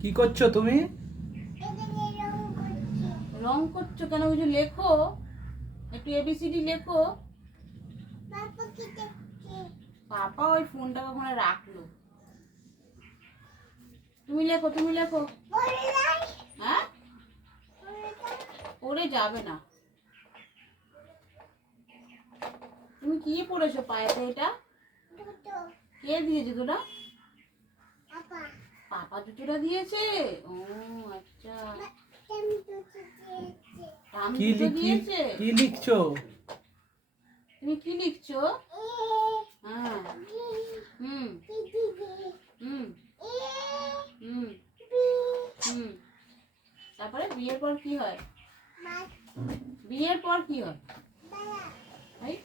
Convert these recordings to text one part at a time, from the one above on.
কি করছো তুমি? রং করছো কেন? কিছু লেখো, একটু এবিসিডি লেখো। পাপা ওই ফোনটা ওখানে রাখলো। তুমি লেখো, তুমি লেখো। হ্যাঁ, পড়ে যাবে না। তুমি কি পড়েছো পায়েতে? এটা কে দিয়েছে তোরা? পাপা জুতোটা দিয়েছে। ও আচ্ছা, টামি কি জুতো দিয়েছে। কি লিখছো? তুমি কি লিখছো? হ্যাঁ, হুম হুম হুম হুম। তারপরে বিয়ের পর কি হয়? বিয়ের পর কি হয়? এই,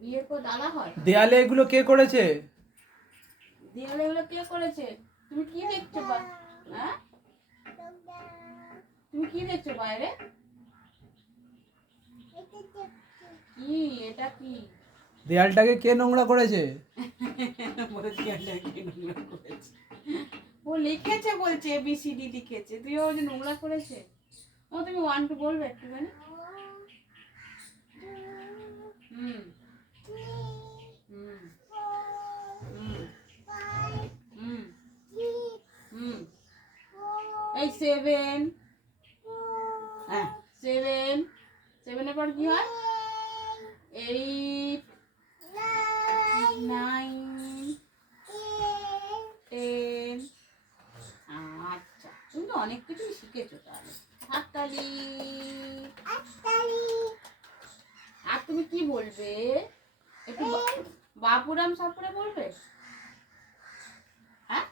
বিয়ের পর দাদা হয়। দেয়ালে এগুলো কে করেছে? দেয়ালে এগুলো কে করেছে? তুমি কি দেখছো? হ্যাঁ, তুমি কি দেখছো বাইরে? কি এটা কি? দেয়ালটাকে কে নোংরা করেছে? ও লিখেছে, বলছে এবিসিডি লিখেছে, তুইও যে নোংরা করেছে। ও তুমি 1 2 বলবে একটুখানি? হুম হুম হুম হুম হুম। এই 7, হ্যাঁ 7, 7-এর পর কি হয়? 8 9 10। আচ্ছা, তুমি তো অনেক কিছুই শিখেছো তাহলে। হাততালি। আর তুমি কি বলবে? একটু বাপুরাম সাপুরে বলবে? হ্যাঁ,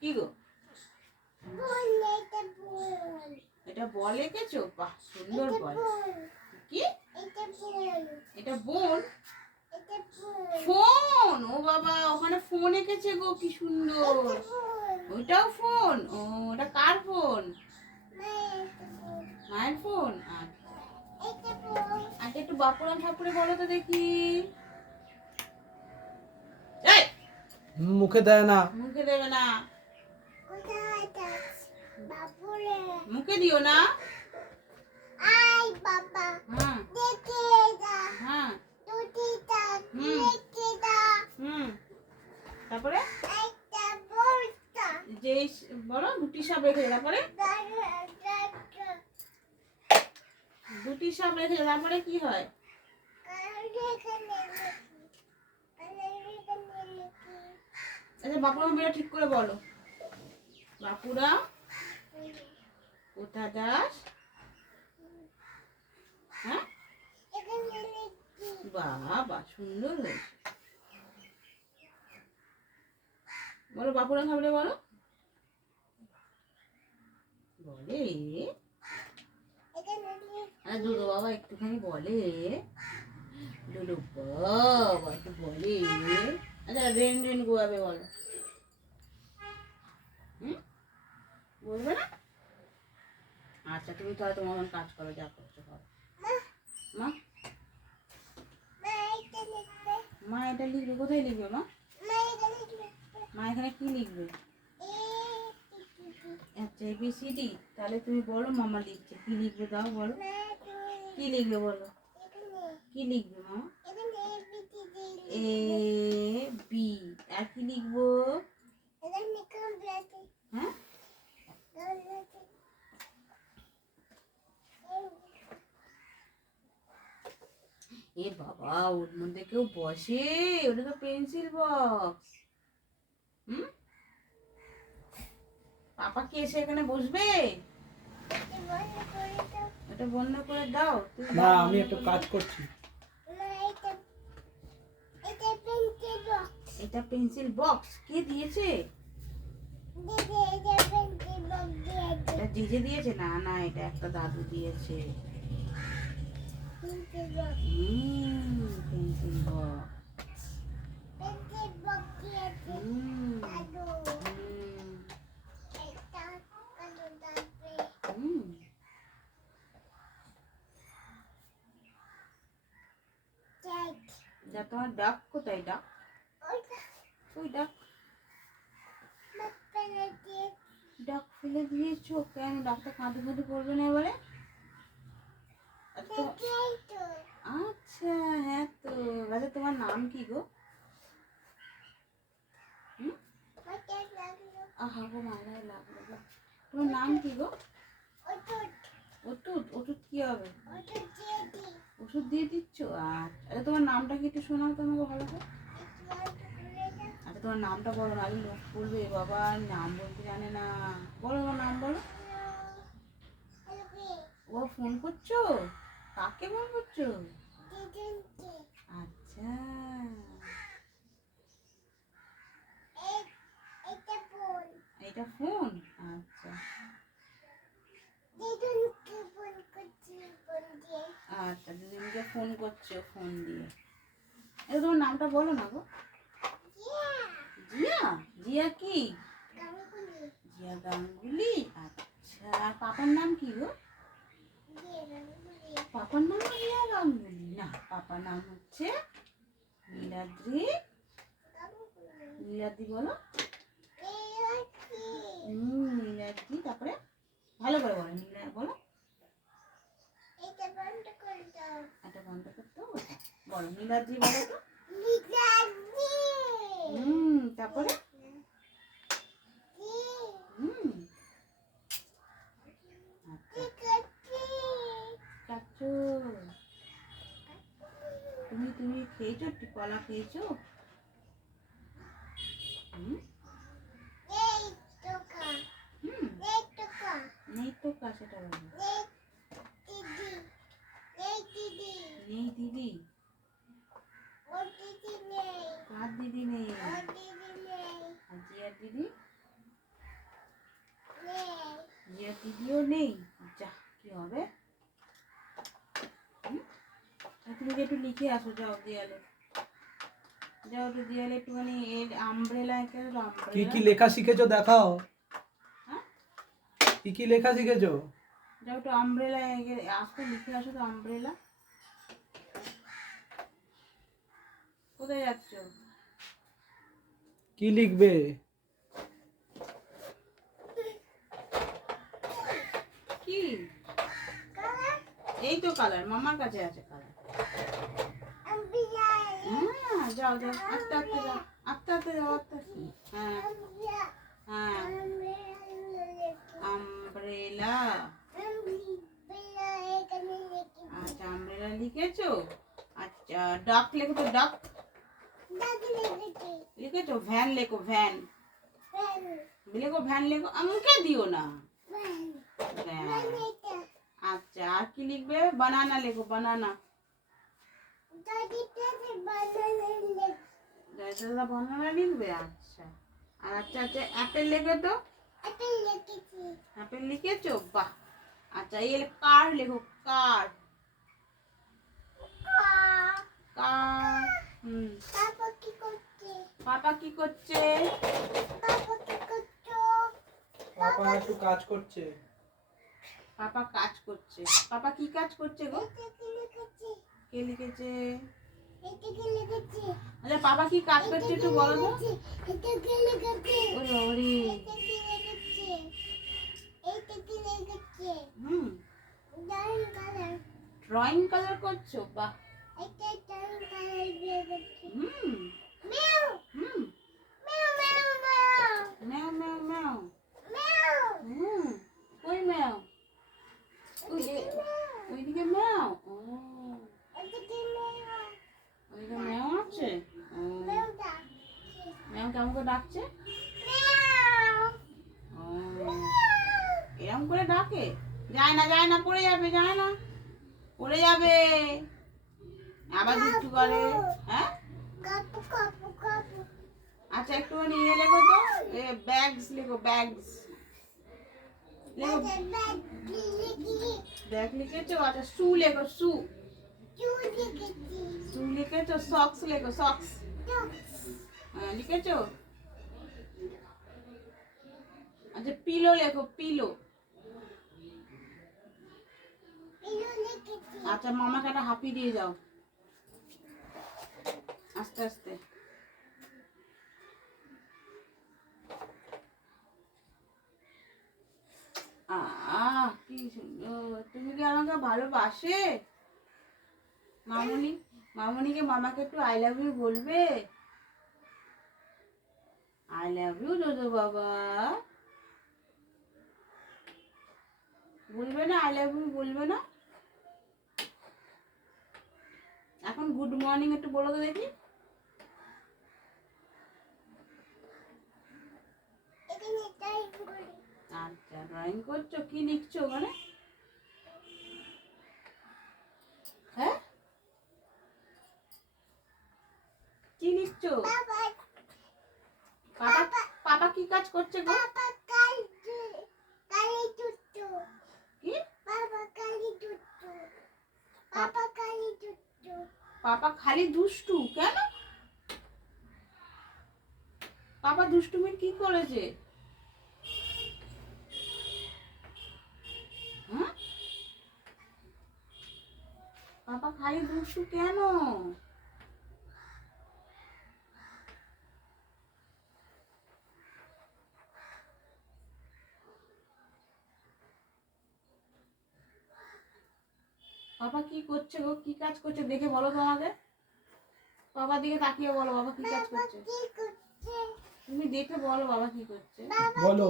কি গো? এটা বল এঁকেছো? বাহ, সুন্দর বল। কি এটা? বোন? ফোন? ও বাবা, ওখানে ফোন এঁকেছে গো, কি সুন্দর। ওইটাও ফোন? ও, ওটা কার ফোন? মায়ের ফোন। আচ্ছা, একটু বাপুরাম ঠাকুরে বলো তো দেখি। এই, মুখে দেয় না। মুখে দেবে না, মুখে দিও না। হ্যাঁ হ্যাঁ হুম হুম। তারপরে যে বলো, দুটি সাপ রেখে, তারপরে দুটি সাপ রেখে, তারপরে কি হয়? আচ্ছা, বাপুরাম বেটা ঠিক করে বলো। বাপুরাম কোথা যাস? হ্যাঁ, বাবা সুন্দর হয়েছে। বলো বাপুরাম ঠাকুরে বলো। বলে আরে দুদু বাবা একটুখানি বলে। দুদু বাবা একটু বলে। আচ্ছা, রেন রেন গোয়াবে বলো। হুম, বলবে না? আচ্ছা, তুমি তাহলে তোমার মন কাজ করো, যা করছো করো। মা, মা এটা লিখবে কোথায়? লিখবে মা? মা এখানে কি লিখবে? আচ্ছা, এবিসিডি। তাহলে তুমি বলো, মামা লিখছে। কি লিখবে দাও বলো। কি লিখবে বলো? কি লিখবে মা? A B. আর কি লিখবো? হ্যাঁ, এ বাবা, ওর মধ্যে কেউ বসে? ওটা তো পেন্সিল বক্স। হুম, পাপা কি এসে এখানে বসবে? এটা বন্ধ করে দাও। তুমি না, দাও, আমি বন্ধ একটু করে কাজ দাও। করছি। এটা পেন্সিল বক্স কে দিয়েছে? এটা জেজে দিয়েছে? না না, এটা একটা দাদু দিয়েছে। Pencil box. তোমার ডাক কোথায়? ডাক, ওই ডাক। ফেলে দিয়েছো কেন? ডাক্তার কাঁদে কাঁদে করবে না এবারে? আচ্ছা হ্যাঁ তো। আচ্ছা তোমার নাম কি গো? হুম? আহা গো মালায় লাগলো গো। তোমার নাম কি গো? ওষুধ? ওষুধ কি হবে? ওষুধ দিয়ে দিচ্ছ? আচ্ছা তোমার নামটা কি একটু শোনাও তো আমাকে ভালো করে। আচ্ছা তোমার নামটা বলো, আগে লোক বলবে বাবা নাম বলতে জানে না। বলো তোমার নাম বলো। ও ফোন করছো? কাকে ফোন করছো? আচ্ছা এটা ফোন। আচ্ছা আচ্ছা দিদিকে ফোন করছো ফোন দিয়ে। এটা তোমার নামটা বলো না গো। জিয়া? জিয়া কি? জিয়া গাঙ্গুলি। আচ্ছা আর পাপার নাম কি গো? পাপার নাম জিয়া গাঙ্গুলি না, পাপার নাম হচ্ছে নীলাদ্রি। নীলাদ্রি বলো। নীলাদ্রি তারপরে ভালো করে বলো। নীলা বলো। এটা বন্ধ করতে হবে। বলো নীলাদ্রি বলো তো। তারপরে আচ্ছা তুমি তুমি খেয়েছো? কলা খেয়েছো? নেই তো সেটা বলো। নেই দিদি? কার দিদি নেই? আর জিয়ার দিদি? জিয়ার দিদিও নেই। যা কি হবে? তুমি যে একটু লিখে আসো যাও দেয়ালে। যাও একটু দেয়ালে একটুখানি আমব্রেলা কি আমব্রেলা। কি লেখা শিখেছো দেখাও। হ্যাঁ কি কি লেখা শিখেছো? যাও একটু আমব্রেলা আসতে লিখে আসো তো আমব্রেলা। কোথায় যাচ্ছ? কি লিখবে? কি? এই তো কালার মামার কাছে আছে কালার। হ্যাঁ যাও যাও আস্তে আস্তে যাও, আস্তে আস্তে যাও, আস্তে আস্তে। হ্যাঁ হ্যাঁ আমব্রেলা। আচ্ছা আমব্রেলা লিখেছো? আচ্ছা ডাক লেখো তো। ডাক লিখেছো? ভ্যান লেখো ভ্যান। লেখো ভ্যান লেখো। মুখে দিও না। ভ্যান। আচ্ছা আর কি লিখবে? বানানা লেখো বানানা। বানানা লিখবে। আচ্ছা আর আচ্ছা আচ্ছা অ্যাপেল লেখো তো। অ্যাপেল লিখেছো? বাহ। আচ্ছা এই কার লেখো কার। কার। পাপা কি করছে? পাপা একটু কাজ করছে। পাপা কাজ করছে। পাপা কি কাজ করছে গো? কে লিখেছে? আচ্ছা পাপা কি কাজ করছে একটু বলো তো। ওরে হুম ড্রয়িং কালার করছো? বাহ। হুম হুম ম্যাও ম্যাও ম্যাও। হুম কই ম্যাও? ওইদিকে ম্যাও। ও ওইদিকে ম্যাও আছে। ও ম্যাও কেমন করে ডাকছে? ও এরকম করে ডাকে? যায় না যায় না, পড়ে যাবে, যায় না, পড়ে যাবে। আবার দুষ্টু করে। হ্যাঁ আচ্ছা একটুখানি ইয়ে লেখো তো। ব্যাগস লেখো ব্যাগস। লেখো ব্যাগ লিখেছো? আচ্ছা শু লেখো শু। শু লিখেছো? সক্স লেখো সক্স। হ্যাঁ লিখেছো? আচ্ছা পিলো লেখো পিলো। আচ্ছা মামাকে একটা হাঁপি দিয়ে যাও আস্তে আস্তে। কি সুন্দর, তুমি কি আমাকে ভালোবাসে? মামুনি, মামুনিকে মামাকে একটু আই লাভ ইউ বলবে? আই লাভ ইউ দোদো বাবা, বলবে না? আই লাভ ইউ বলবে না? এখন গুড মর্নিং একটু বলো তো দেখি। আচ্ছা, ড্রয়িং করছো? কি লিখছো ওখানে? হ্যাঁ, কি লিখছো? পাপা, পাপা কি কাজ করছে গো? কি? পাপা খালি দুষ্টু কেন? পাপা দুষ্টুমির কি করেছে? হ্যাঁ, পাপা খালি দুষ্টু কেন? পাপা কি করছে গো? কি কাজ করছে দেখে বলো তো আমাকে। বাবার দিকে তাকিয়ে বলো বাবা কি কাজ করছে। তুমি দেখে বলো বাবা কি করছে। বলো।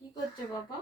কি করছে বাবা?